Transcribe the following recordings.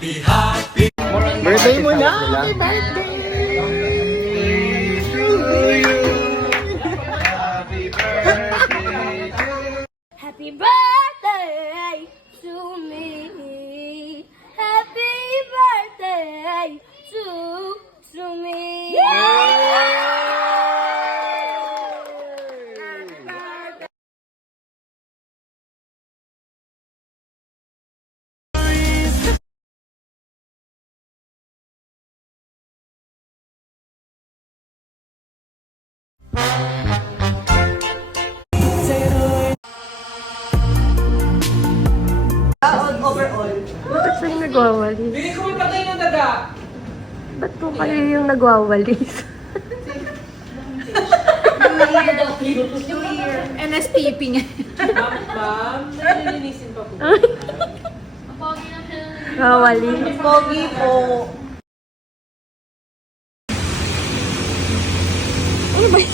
Birthday mo na! Happy birthday! Happy birthday to me. Happy birthday to me. Bakit sa'yo nagwawalis? Bili ko may patay ng daga. Ba't po kayo yung nagwawalis? NSTP nga. Ma'am, nalilinisin pa po. Wawalis? Pogi po. Ano ba yun?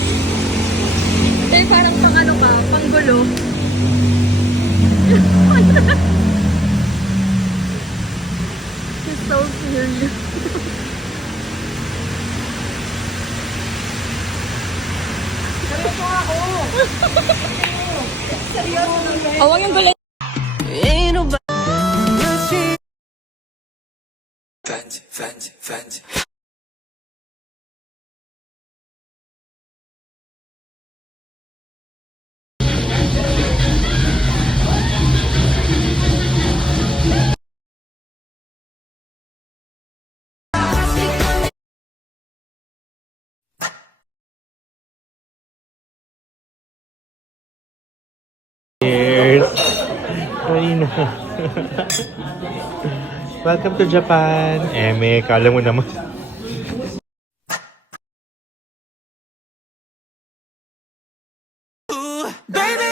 Eh, parang pang ano ka, pang gulo. She's so serious. Awang yung gulo. Fancy. Cheers! Marina. Welcome to Japan. Eme, kala mo naman. Baby,